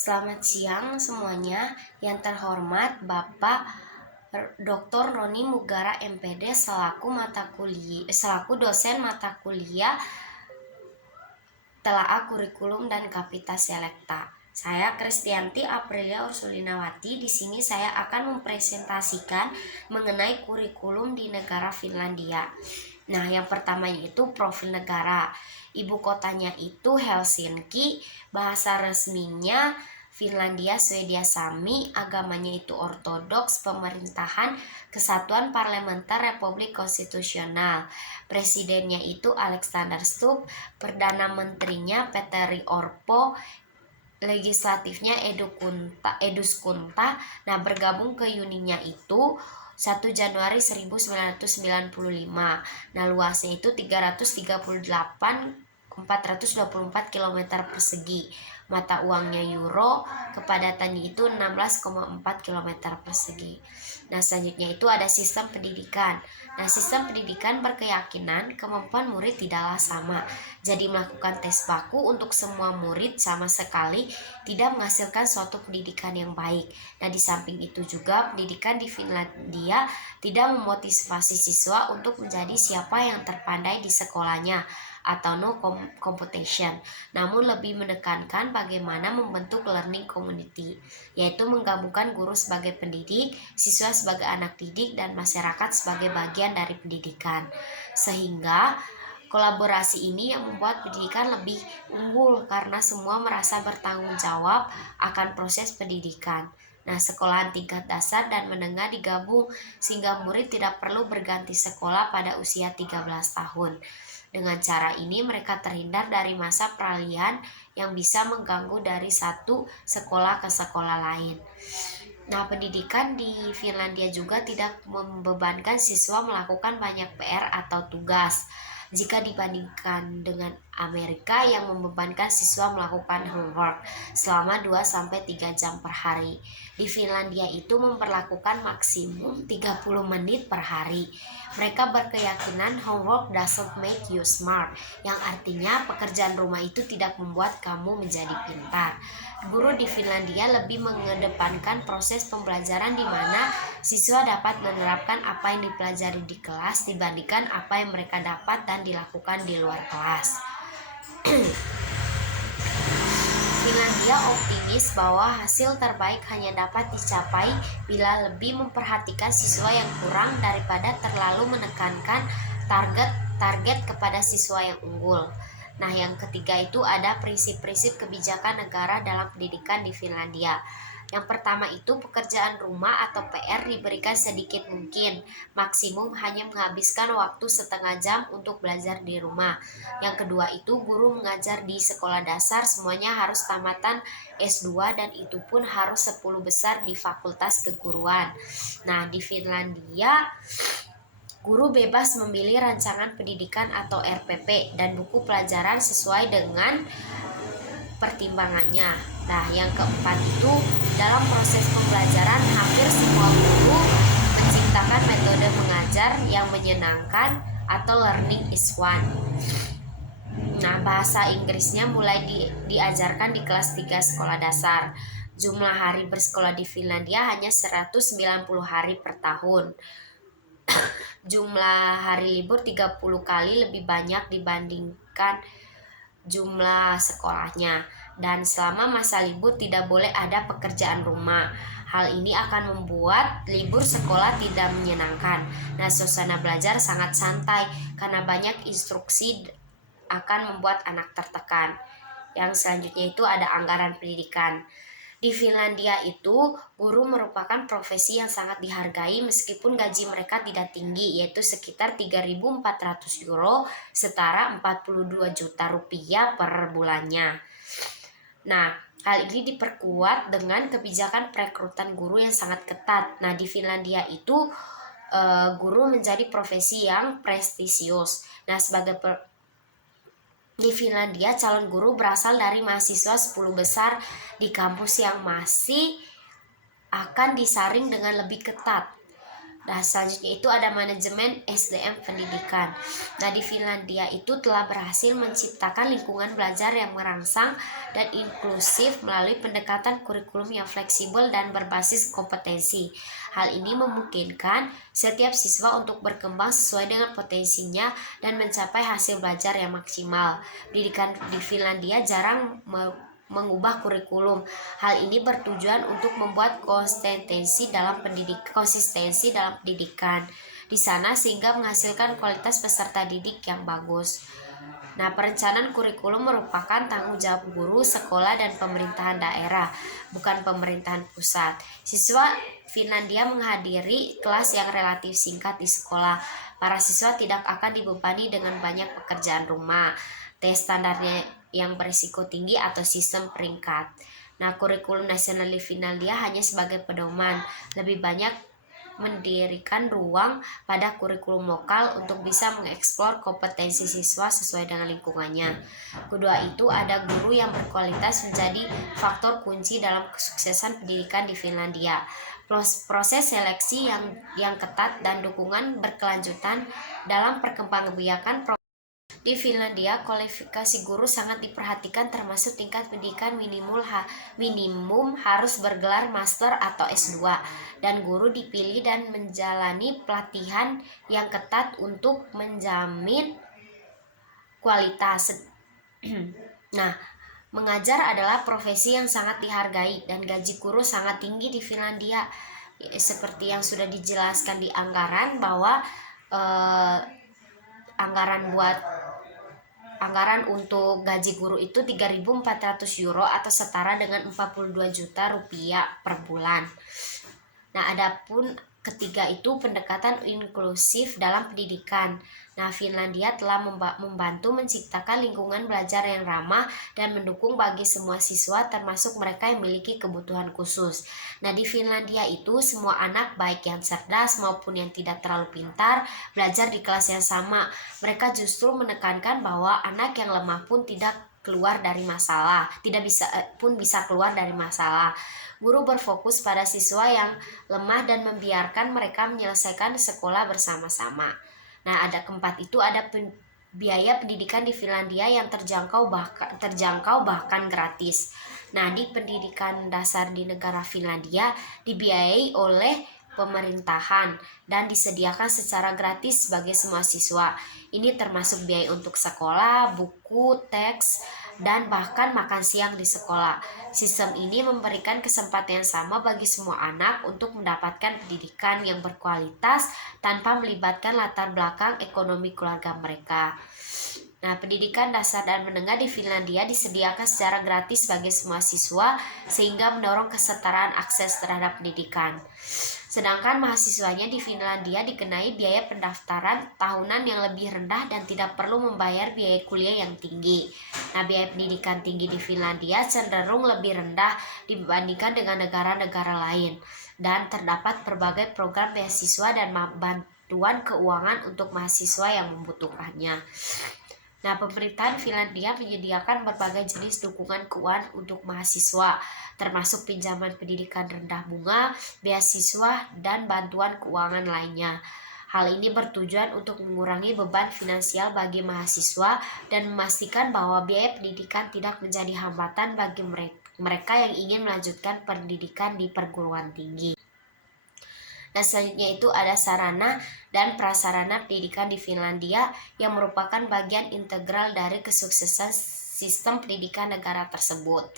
Selamat siang semuanya. Yang terhormat Bapak Dr. Roni Mugara MPD selaku dosen mata kuliah Telaah Kurikulum dan Kapita Selekta. Saya Kristianti Aprilia Ursulinawati. Di sini saya akan mempresentasikan mengenai kurikulum di negara Finlandia. Nah, yang pertama yaitu profil negara. Ibu kotanya itu Helsinki, bahasa resminya Finlandia Swedia Sami, agamanya itu ortodoks, pemerintahan Kesatuan Parlementer Republik Konstitusional. Presidennya itu Alexander Stubb, Perdana Menterinya Petteri Orpo, legislatifnya Edus Kunta. Nah, bergabung ke Uninya itu 1 Januari 1995. Nah, luasnya itu 338.424 km persegi. Mata uangnya euro, kepadatannya itu 16,4 km persegi. Nah, selanjutnya itu ada sistem pendidikan. Nah, sistem pendidikan berkeyakinan kemampuan murid tidaklah sama. Jadi melakukan tes baku untuk semua murid sama sekali tidak menghasilkan suatu pendidikan yang baik. Nah, di samping itu juga pendidikan di Finlandia tidak memotivasi siswa untuk menjadi siapa yang terpandai di sekolahnya atau no competition, namun lebih menekankan bagaimana membentuk learning community, yaitu menggabungkan guru sebagai pendidik, siswa sebagai anak didik, dan masyarakat sebagai bagian dari pendidikan. Sehingga kolaborasi ini yang membuat pendidikan lebih unggul karena semua merasa bertanggung jawab akan proses pendidikan. Nah, sekolahan tingkat dasar dan menengah digabung sehingga murid tidak perlu berganti sekolah pada usia 13 tahun. Dengan cara ini mereka terhindar dari masa peralihan yang bisa mengganggu dari satu sekolah ke sekolah lain. Nah, pendidikan di Finlandia juga tidak membebankan siswa melakukan banyak PR atau tugas jika dibandingkan dengan Amerika yang membebankan siswa melakukan homework selama 2-3 jam per hari. Di Finlandia itu memperlakukan maksimum 30 menit per hari. Mereka berkeyakinan homework doesn't make you smart, yang artinya pekerjaan rumah itu tidak membuat kamu menjadi pintar. Guru di Finlandia lebih mengedepankan proses pembelajaran di mana siswa dapat menerapkan apa yang dipelajari di kelas dibandingkan apa yang mereka dapat dan dilakukan di luar kelas. Finlandia optimis bahwa hasil terbaik hanya dapat dicapai bila lebih memperhatikan siswa yang kurang daripada terlalu menekankan target kepada siswa yang unggul. Nah, yang ketiga itu ada prinsip-prinsip kebijakan negara dalam pendidikan di Finlandia. Yang pertama itu pekerjaan rumah atau PR diberikan sedikit mungkin, maksimum hanya menghabiskan waktu setengah jam untuk belajar di rumah. Yang kedua itu guru mengajar di sekolah dasar semuanya harus tamatan S2 dan itu pun harus 10 besar di fakultas keguruan. Nah, di Finlandia guru bebas memilih rancangan pendidikan atau RPP dan buku pelajaran sesuai dengan pertimbangannya. Nah, yang keempat itu dalam proses pembelajaran hampir semua guru menciptakan metode mengajar yang menyenangkan atau learning is fun. Nah, bahasa Inggrisnya mulai diajarkan di kelas 3 sekolah dasar. Jumlah hari bersekolah di Finlandia hanya 190 hari per tahun. Jumlah hari libur 30 kali lebih banyak dibandingkan jumlah sekolahnya, dan selama masa libur tidak boleh ada pekerjaan rumah. Hal ini akan membuat libur sekolah tidak menyenangkan. Nah, suasana belajar sangat santai karena banyak instruksi akan membuat anak tertekan. Yang selanjutnya itu ada anggaran pendidikan. Di Finlandia itu guru merupakan profesi yang sangat dihargai meskipun gaji mereka tidak tinggi, yaitu sekitar 3.400 euro, setara 42 juta rupiah per bulannya. Nah, hal ini diperkuat dengan kebijakan perekrutan guru yang sangat ketat. Nah, di Finlandia itu guru menjadi profesi yang prestisius. Nah, di Finlandia, calon guru berasal dari mahasiswa 10 besar di kampus yang masih akan disaring dengan lebih ketat. Nah, selanjutnya itu ada manajemen SDM pendidikan. Nah, di Finlandia itu telah berhasil menciptakan lingkungan belajar yang merangsang dan inklusif melalui pendekatan kurikulum yang fleksibel dan berbasis kompetensi. Hal ini memungkinkan setiap siswa untuk berkembang sesuai dengan potensinya dan mencapai hasil belajar yang maksimal. Pendidikan di Finlandia jarang mengubah kurikulum. Hal ini bertujuan untuk membuat konsistensi dalam pendidikan di sana sehingga menghasilkan kualitas peserta didik yang bagus. Nah, perencanaan kurikulum merupakan tanggung jawab guru, sekolah, dan pemerintahan daerah, bukan pemerintahan pusat. Siswa Finlandia menghadiri kelas yang relatif singkat di sekolah. Para siswa tidak akan dibebani dengan banyak pekerjaan rumah. Tes standarnya yang berisiko tinggi atau sistem peringkat. Nah, kurikulum nasional di Finlandia hanya sebagai pedoman. Lebih banyak mendirikan ruang pada kurikulum lokal untuk bisa mengeksplor kompetensi siswa sesuai dengan lingkungannya. Kedua itu ada guru yang berkualitas menjadi faktor kunci dalam kesuksesan pendidikan di Finlandia. Proses seleksi yang ketat dan dukungan berkelanjutan dalam perkembangbiakan di Finlandia, kualifikasi guru sangat diperhatikan termasuk tingkat pendidikan minimum harus bergelar master atau S2 dan guru dipilih dan menjalani pelatihan yang ketat untuk menjamin kualitas. Nah, mengajar adalah profesi yang sangat dihargai dan gaji guru sangat tinggi di Finlandia. Seperti yang sudah dijelaskan di anggaran bahwa anggaran untuk gaji guru itu 3.400 euro atau setara dengan 42 juta rupiah per bulan. Nah, adapun ketiga itu pendekatan inklusif dalam pendidikan. Nah, Finlandia telah membantu menciptakan lingkungan belajar yang ramah dan mendukung bagi semua siswa termasuk mereka yang memiliki kebutuhan khusus. Nah, di Finlandia itu semua anak baik yang cerdas maupun yang tidak terlalu pintar belajar di kelas yang sama. Mereka justru menekankan bahwa anak yang lemah pun tidak keluar dari masalah, bisa keluar dari masalah. Guru berfokus pada siswa yang lemah dan membiarkan mereka menyelesaikan sekolah bersama-sama. Nah, ada keempat itu ada biaya pendidikan di Finlandia yang terjangkau bahkan gratis. Nah, di pendidikan dasar di negara Finlandia dibiayai oleh pemerintahan dan disediakan secara gratis bagi semua siswa. Ini termasuk biaya untuk sekolah, buku, teks, dan bahkan makan siang di sekolah. Sistem ini memberikan kesempatan yang sama bagi semua anak untuk mendapatkan pendidikan yang berkualitas tanpa melibatkan latar belakang ekonomi keluarga mereka. Nah, pendidikan dasar dan menengah di Finlandia disediakan secara gratis bagi semua siswa sehingga mendorong kesetaraan akses terhadap pendidikan. Sedangkan mahasiswanya di Finlandia dikenai biaya pendaftaran tahunan yang lebih rendah dan tidak perlu membayar biaya kuliah yang tinggi. Nah, biaya pendidikan tinggi di Finlandia cenderung lebih rendah dibandingkan dengan negara-negara lain dan terdapat berbagai program beasiswa dan bantuan keuangan untuk mahasiswa yang membutuhkannya. Nah, pemerintahan Finlandia menyediakan berbagai jenis dukungan keuangan untuk mahasiswa, termasuk pinjaman pendidikan rendah bunga, beasiswa, dan bantuan keuangan lainnya. Hal ini bertujuan untuk mengurangi beban finansial bagi mahasiswa dan memastikan bahwa biaya pendidikan tidak menjadi hambatan bagi mereka yang ingin melanjutkan pendidikan di perguruan tinggi. Nah, selanjutnya itu ada sarana dan prasarana pendidikan di Finlandia yang merupakan bagian integral dari kesuksesan sistem pendidikan negara tersebut.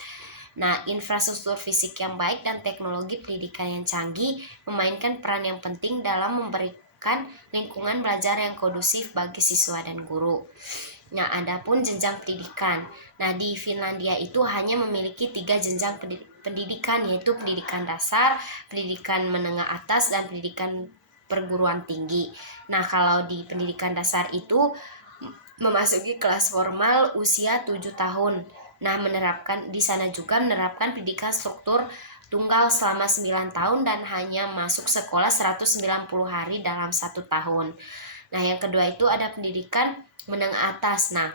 Nah, infrastruktur fisik yang baik dan teknologi pendidikan yang canggih memainkan peran yang penting dalam memberikan lingkungan belajar yang kondusif bagi siswa dan guru. Nah, adapun jenjang pendidikan. Nah, di Finlandia itu hanya memiliki 3 jenjang pendidikan, yaitu pendidikan dasar, pendidikan menengah atas, dan pendidikan perguruan tinggi. Nah, kalau di pendidikan dasar itu memasuki kelas formal usia 7 tahun. Nah, di sana juga menerapkan pendidikan struktur tunggal selama 9 tahun dan hanya masuk sekolah 190 hari dalam 1 tahun. Nah, yang kedua itu ada pendidikan menengah atas. Nah,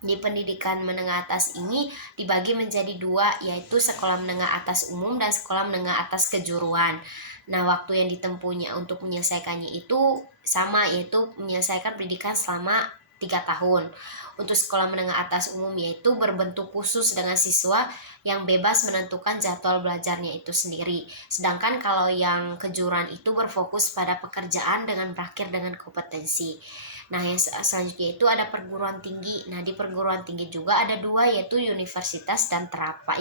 di pendidikan menengah atas ini dibagi menjadi 2, yaitu sekolah menengah atas umum dan sekolah menengah atas kejuruan. Nah, waktu yang ditempuhnya untuk menyelesaikannya itu sama, yaitu menyelesaikan pendidikan selama 3 tahun. Untuk sekolah menengah atas umum yaitu berbentuk khusus dengan siswa yang bebas menentukan jadwal belajarnya itu sendiri. Sedangkan kalau yang kejuruan itu berfokus pada pekerjaan dengan berakhir dengan kompetensi. Nah, yang selanjutnya itu ada perguruan tinggi. Nah, di perguruan tinggi juga ada dua, yaitu universitas dan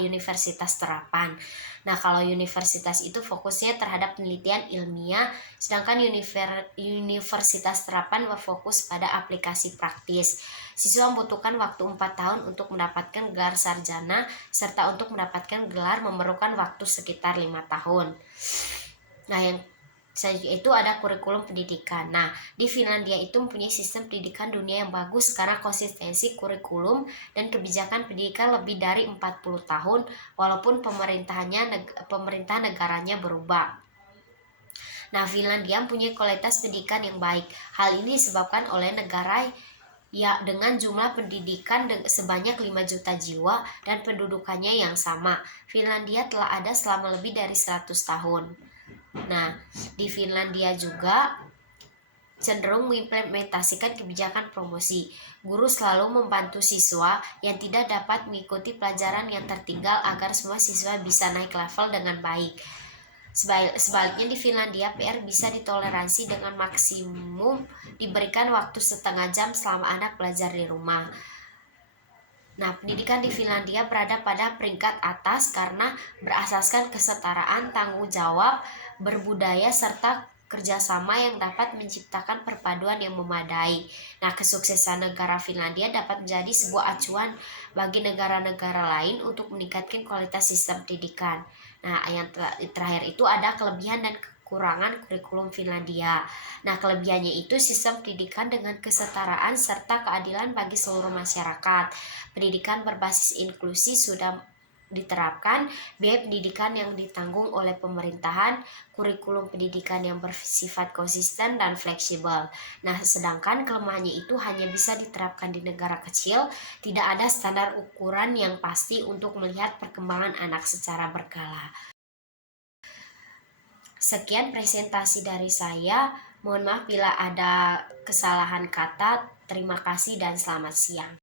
universitas terapan. Nah, kalau universitas itu fokusnya terhadap penelitian ilmiah, sedangkan universitas terapan berfokus pada aplikasi praktis. Siswa membutuhkan waktu 4 tahun untuk mendapatkan gelar sarjana, serta untuk mendapatkan gelar memerlukan waktu sekitar 5 tahun. Nah, yang selanjutnya itu ada kurikulum pendidikan. Nah, di Finlandia itu mempunyai sistem pendidikan dunia yang bagus karena konsistensi kurikulum dan kebijakan pendidikan lebih dari 40 tahun walaupun pemerintah negaranya berubah. Nah, Finlandia mempunyai kualitas pendidikan yang baik. Hal ini disebabkan oleh negara ya dengan jumlah pendidikan sebanyak 5 juta jiwa dan pendudukannya yang sama. Finlandia telah ada selama lebih dari 100 tahun. Nah, di Finlandia juga cenderung mengimplementasikan kebijakan promosi. Guru selalu membantu siswa yang tidak dapat mengikuti pelajaran yang tertinggal agar semua siswa bisa naik level dengan baik. Sebaliknya di Finlandia, PR bisa ditoleransi dengan maksimum diberikan waktu setengah jam selama anak belajar di rumah. Nah, pendidikan di Finlandia berada pada peringkat atas karena berasaskan kesetaraan, tanggung jawab, berbudaya, serta kerjasama yang dapat menciptakan perpaduan yang memadai. Nah, kesuksesan negara Finlandia dapat menjadi sebuah acuan bagi negara-negara lain untuk meningkatkan kualitas sistem pendidikan. Nah, yang terakhir itu ada kelebihan dan kekurangan kurikulum Finlandia. Nah, kelebihannya itu sistem pendidikan dengan kesetaraan serta keadilan bagi seluruh masyarakat. Pendidikan berbasis inklusi sudah diterapkan, biaya pendidikan yang ditanggung oleh pemerintahan, kurikulum pendidikan yang bersifat konsisten dan fleksibel. Nah, sedangkan kelemahannya itu hanya bisa diterapkan di negara kecil, tidak ada standar ukuran yang pasti untuk melihat perkembangan anak secara berkala. Sekian presentasi dari saya. Mohon maaf bila ada kesalahan kata. Terima kasih dan selamat siang.